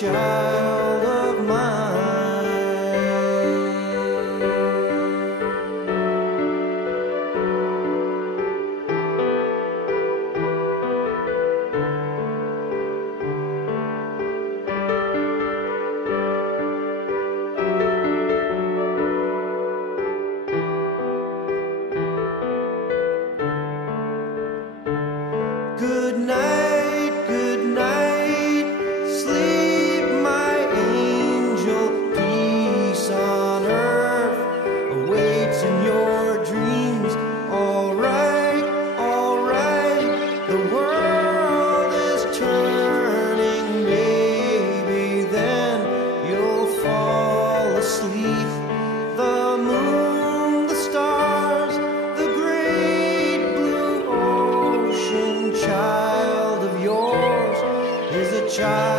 child of mine. Good night, good night, sleep my angel, peace on earth awaits in your dreams. All right, the world is turning, maybe then you'll fall asleep. The moon, the stars, the great blue ocean, child of yours is a child